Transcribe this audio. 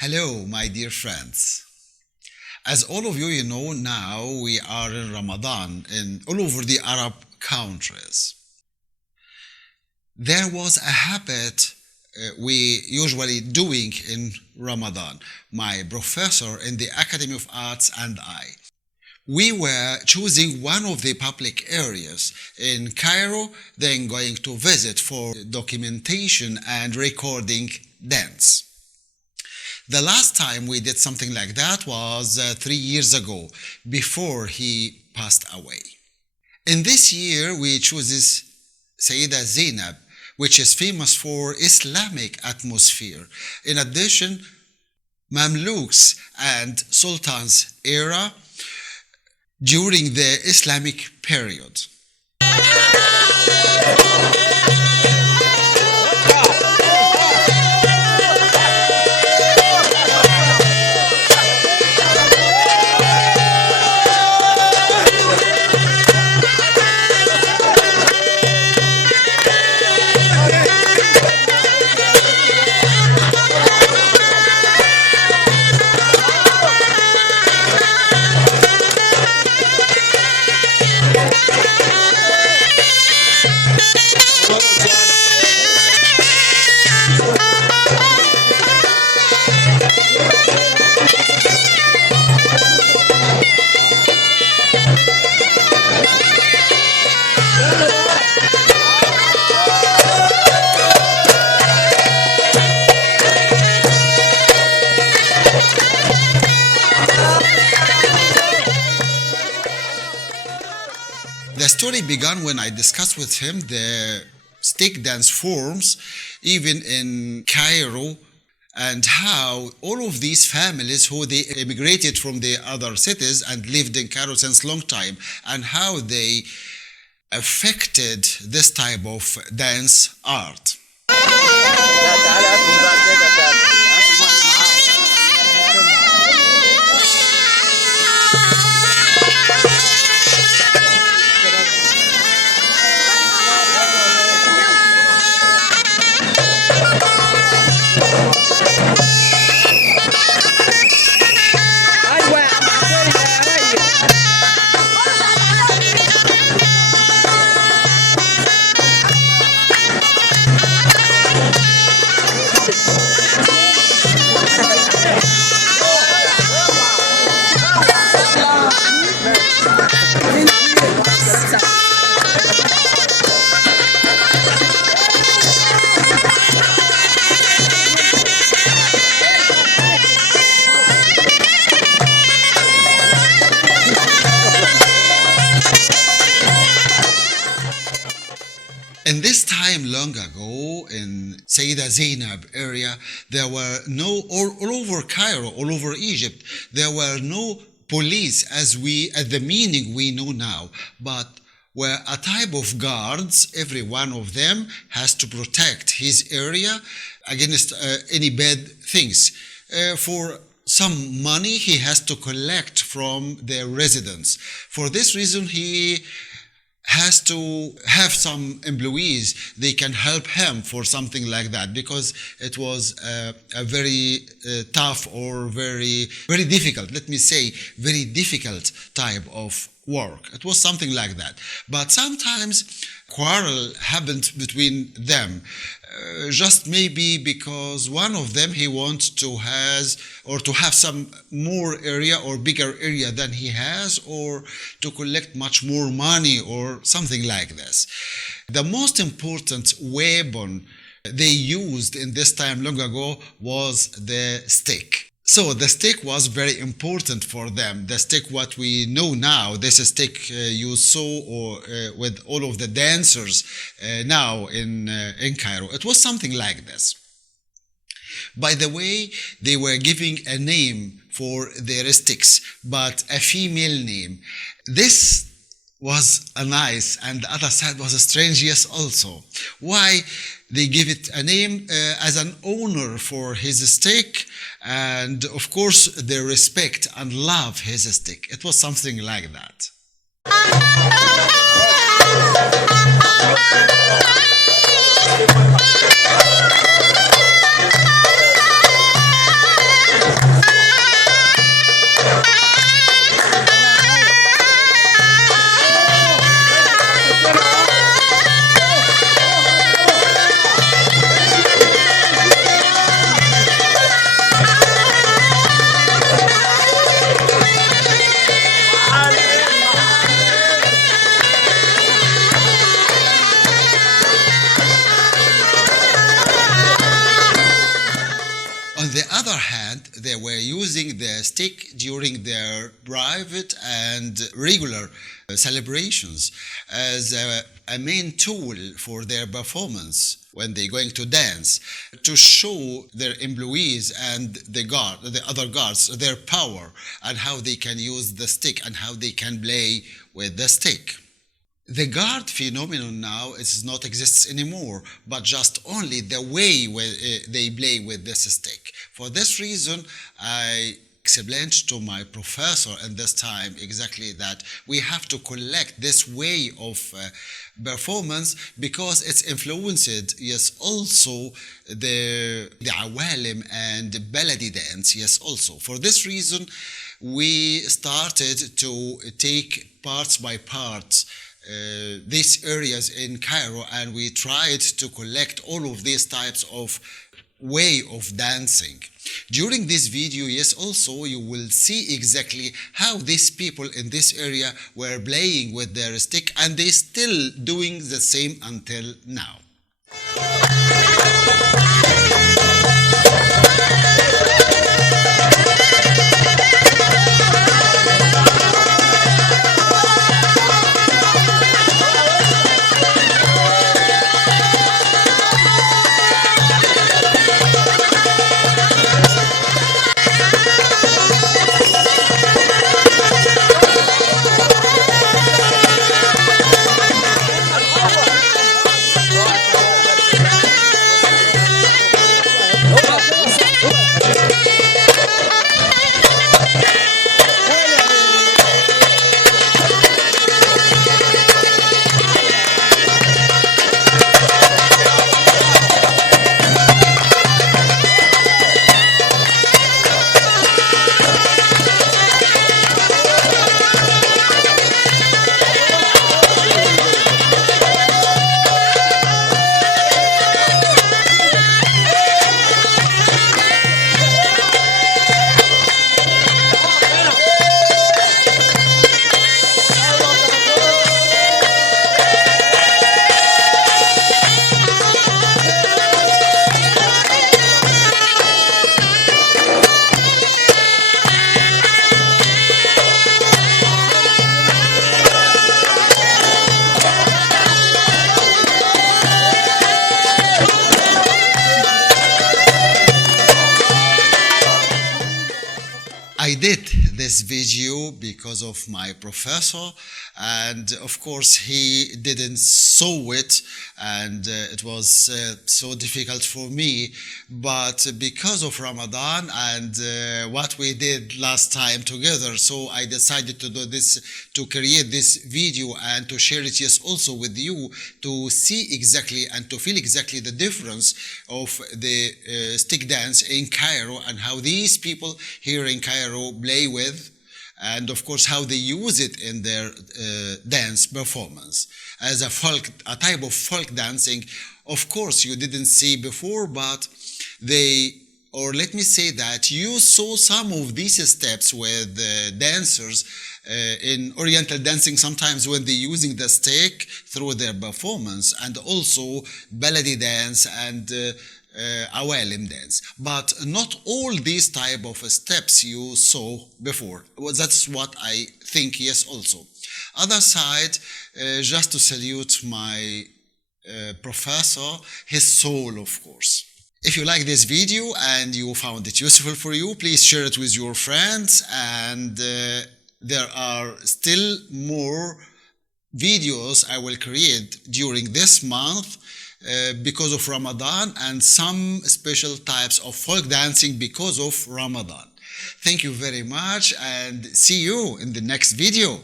Hello, my dear friends. As all of you know now, we are in Ramadan in all over the Arab countries. There was a habit we usually doing in Ramadan. My professor in the Academy of Arts and I. We were choosing one of the public areas in Cairo, then going to visit for documentation and recording dance. The last time we did something like that was 3 years ago, before he passed away. In this year, we chooses Sayyida Zainab, which is famous for Islamic atmosphere. In addition, Mamluks and Sultans era during the Islamic period. The story began when I discussed with him the stick dance forms, even in Cairo, and how all of these families who they immigrated from the other cities and lived in Cairo since long time, and how they affected this type of dance art. In this time long ago, in Sayyida Zainab area, there were no, all over Cairo, all over Egypt, there were no police as the meaning we know now, but were a type of guards. Every one of them has to protect his area against any bad things. For some money he has to collect from the residents. For this reason, he has to have some employees they can help him for something like that, because it was a very tough or very difficult, let me say, very difficult type of work. It was something like that. But sometimes quarrel happened between them, just maybe because one of them he wants to have some more area or bigger area than he has, or to collect much more money or something like this. The most important weapon they used in this time long ago was the stick. So the stick was very important for them. The stick, what we know now, this stick you saw with all of the dancers now in Cairo. It was something like this. By the way, they were giving a name for their sticks, but a female name. This was a nice, and the other side was a strange yes also. Why? They give it a name as an honor for his stick, and of course they respect and love his stick. It was something like that. On the other hand, they were using the stick during their private and regular celebrations as a main tool for their performance when they're going to dance, to show their employees and the other guards, their power and how they can use the stick and how they can play with the stick. The guard phenomenon now is not exists anymore, but just only the way they play with this stick. For this reason, I explained to my professor at this time exactly that we have to collect this way of performance because it's influenced, yes, also the Awalem and Baladi dance, yes, also. For this reason, we started to take parts by parts these areas in Cairo, and we tried to collect all of these types of way of dancing. During this video, yes, also you will see exactly how these people in this area were playing with their stick, and they still doing the same until now. I did this video because of my professor, and of course he didn't saw it, and it was so difficult for me. But because of Ramadan and what we did last time together, so I decided to do this, to create this video and to share it, yes, also with you, to see exactly and to feel exactly the difference of the stick dance in Cairo and how these people here in Cairo play with, and of course how they use it in their dance performance as a type of folk dancing. Of course you didn't see before, but or let me say that you saw some of these steps with dancers in oriental dancing, sometimes when they're using the stick through their performance, and also Baladi dance and Awalem dance, but not all these type of steps you saw before. Well, that's what I think, yes, also. Other side, just to salute my professor, his soul, of course. If you like this video and you found it useful for you, please share it with your friends, and there are still more videos I will create during this month because of Ramadan, and some special types of folk dancing because of Ramadan. Thank you very much, and see you in the next video.